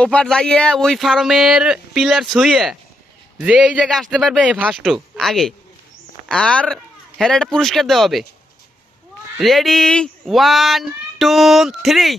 ওপার যাইয়ে ওই ফার্মের পিলার ছুঁয়ে যে এই জায়গায় আসতে পারবে ফার্স্ট আগে, আর হ্যাঁ একটা পুরস্কার দেওয়া হবে। রেডি 1 2 3।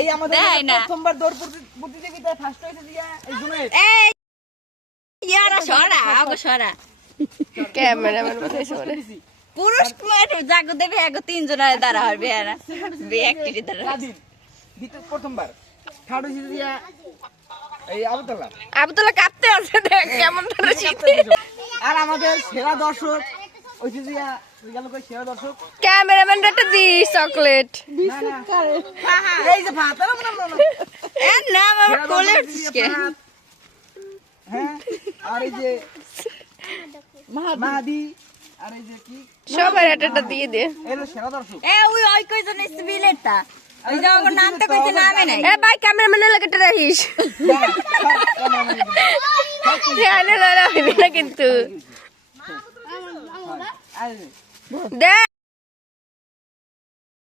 এই আমাদের প্রথমবার দৌড় প্রতিযোগিতায় ফার্স্ট হয়েছে দিয়া এই জুনায়েদ। এই ইয়ারা সরা আগো সরা ক্যামেরাম্যান বসে সরে পুরুষ মেয়ে জাগো দেবে আগো তিন জনের দ্বারা হবে না বে একটি দ্বারা স্বাধীন দ্বিতীয় প্রথমবার থার্ড হয়েছে দিয়া এই আবুতলা কাঁপতে আছে দেখ কেমন ধরে শীতে। আর আমাদের সেরা দর্শক হইছে দিয়া গেল কই সেরা দর্শক ক্যামেরাম্যান একটা দি চকলেট এই যে ভাত এ না আমার কোলে উঠছে। হ্যাঁ আর এই যে মাহাদি আর এই যে কি সবার একটা দিয়ে দে। এলো সেরা দর্শক। এ ওই কইজন সিভিলেটটা ওই যে ওর নামটা কইছে নামে নাই। এ ভাই ক্যামেরাম্যানের লাগেটা রাখিস জানে না কিন্তু দে।